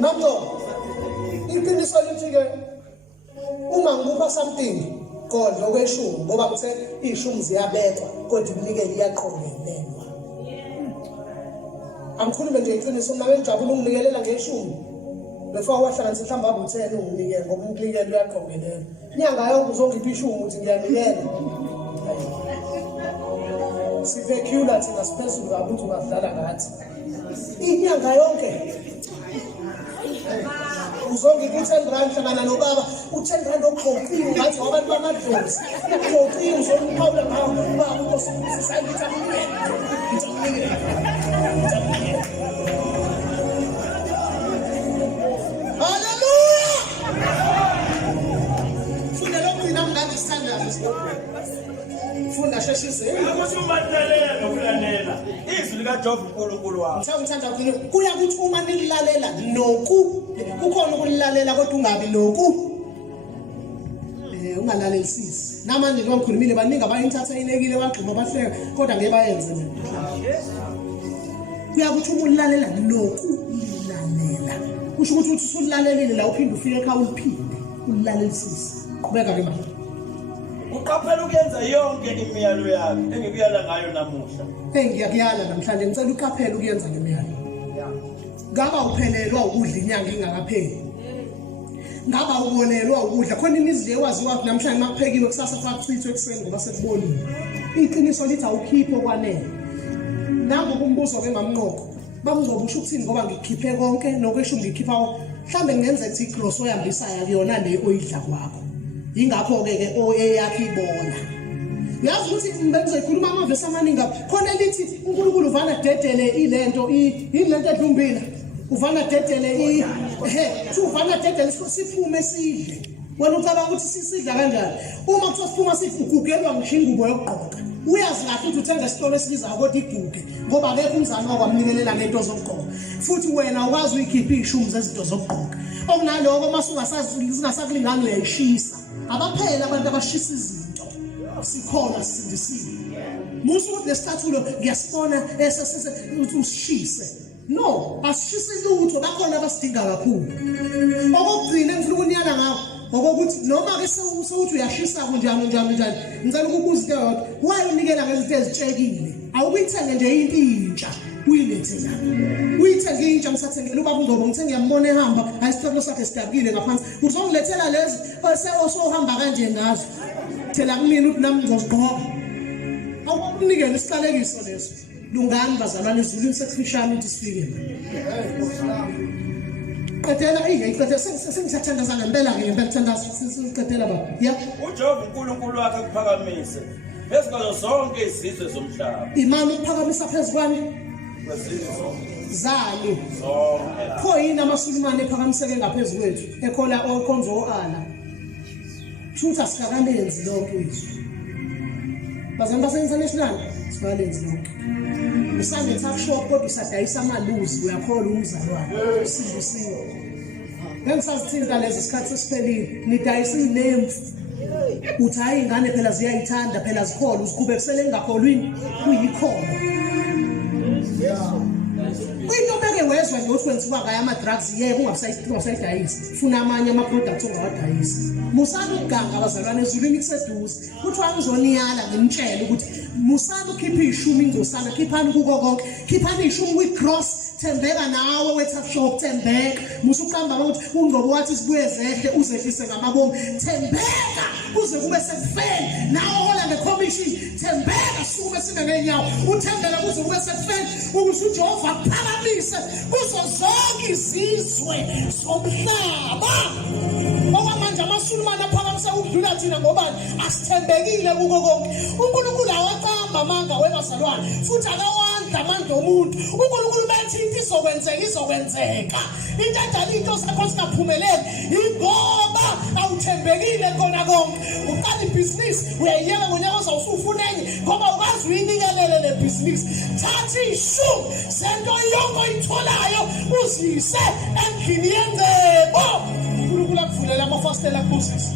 Mamdo iqiniso lithi ke uma ngikupha something kodwa okweshumi ngoba kuthe ishumi ziyabekwa kodwa umnikeli iyaqongelelwa Angikhulume nje iqiniso mina ngijabula unginikelela ngeshumi before wahlanganisa mhlamba abu10 unginikele ngoba umnikeli uyaqongelela inyanga yonke uzongipha ishumi ukuthi ngiyanikela sipecular thina siphezulu kabi ukuthi ungadlala ngathi inyanga yonke uzongipha 10 rand hlangana nobaba u10 rand oqoqiwe ngathi abantu bamadlozi uqoqiwe uzomphawula ngawo ubaba usayitha Hallelujah! Funda lokugcina mngadi standards. Funda sheshise. Ukuthi umandelela nokulalela. Izwi likaJob uNkulunkulu wakhe. Ngithanda ukukhuluma kuya kuthi uma nililalela noku kukhona ukulilalela kodwa ungabi loku. Ungalalela namanje lo ngikhulumile baningi abayintathainekile bagxuma bahleka kodwa ngeke bayenze mina. Kuya kuthi ulilalela noku lilalela. Kusho ukuthi usulalelile la uphinde ufike ekhaya uliphinde ulilalelisise. Qhubeka ke manje. Uqaphela ukuyenza yonke imiyalo yakhe engikuyala ngayo namuhla. Ngiyakuyala namhlanje ngicela uqaphele ukuyenza le miyalo. Ngaba uphelelwa ukudla inyanga ingakapheli. Ngaba ubonelwa ukudla khona imizi le waziwa namhlanje makuphekiwe kusasa fakuchithwe ekseni ngoba sekubonile. Iqiniso lithi awukhiphe kwanele. Nangu kumbuzo ke ngamnqoko. Bamngcoba usho ukuthini ngoba ngikhiphe konke nokwesho ngikhipha mhlambe ngenze ukuthi igross oyambisayo akuyona le oyidla kwakho ingakho ke eyakho ibona yazi ukuthi bengizoyikhuluma amavesi amaningi khona lithi uNkulunkulu uvana dedele ilento ilento edlumbila uvana dedele uvana dedele siphume sidle wena ucabanga ukuthi sisidla kanjani uma kuthiwa siphuma sigugelwa ngisho ingubo yokugqoka uyazi kahle ukuthi uthenga isitolo esibizayo kodwa iguge ngoba akekho umzali wakho amnikelela ngento zokugqoka futhi wena ukwazi uyikhipha ishumi zezinto zokugqoka okunaloko singasakulingani uyayishisa abaphela abantu abashisa izinto sikhona sisindisiwe musu ukuthi lesicathulo ngiyasibona usishise no asishise lutho bakhona abasidinga kakhulu okugcina engifuna ukuniyala ngawo ngokuthi noma ke sewuthi uyashisa kunjani ngicela ukubuza into yodwa why unikela ngezinto ezitshekile awuyithenge nje into intsha uyilethe la uyithenge intsha ngisathengela ubaba uNdlobo ngithe ngiyambona ehamba ayisitholo sakhe sidabukile ngaphansi uzongilethela lezi osohamba kanje ngazo thela kumina ukuthi nami ngizogqoka awukunikela isiqalekiso leso lungani bazalwane izulu sekufishana ukuthi sifike qedela iqedela sengisathandaza ngempela ke ngempela thandaza siqedela baba ya uJehova uNkulunkulu wakhe kuphakamise phezu kwazo zonke izizwe zomhlaba imani ukuphakamisa phezu kwami zali pho yini amaSulumane ephakamiseke ngaphezulu kwethu ekhola okhonzo oala shutha sikakalenzi lonke izwi bazana base-international sibalenzi lonke isande talk shop kodwa isadayisa amaluzi uyakhola umzalwane sivisiwe ngengisazithinta lezi sikhathi esiphelile nidayisa ilemfu uthi hayi ingane phela ziyayithanda phela zikhola uzikhube kusele ngakholwini kuyikhona into beke wezwa nje ukuthi kwenziwa ngayo ama-drugs yeke ungabusayidayisi funa amanye ama-products ongawadayisi musana ukuganga abazalwane ezulwini kuseduze kuthiwa ngizoniyala ngimtshele ukuthi musana ukhiphe ishumi ingcosana khiphani kuko konke khiphani ishumi kwi-cross thembeka nawe wetafshop thembeka musuqamba ukuthi uNdlobo wathi sibuye zehle uzehlise ngamabomu thembeka kuze kube sekufeni nawe hola ngeCommission thembeka suke sine ngenyawo uthembela kuze kube sekufeni ukuthi uJehova aphakamise kuzo zonke izizwe zomhlaba okwamanje amaSulumane aphakamise ukudlula thina ngoba asithembekile kuko konke uNkulunkulu awaqamba amanga webazalwane futhi akawandla amandla omuntu uNkulunkulu bethi into izokwenzeka into edala into sakho singaphumeleli ingoba awuthembekile khona konke uqala ibhizinisi uyayiyeka ngonyaka ozawusufuna enye ngoba ukwazi uyinikelele le bhizinisi thatha ishumi sento yonke oyitholayo uzise endlini yengcebo uNkulunkulu akuvulela amafastela kubusisi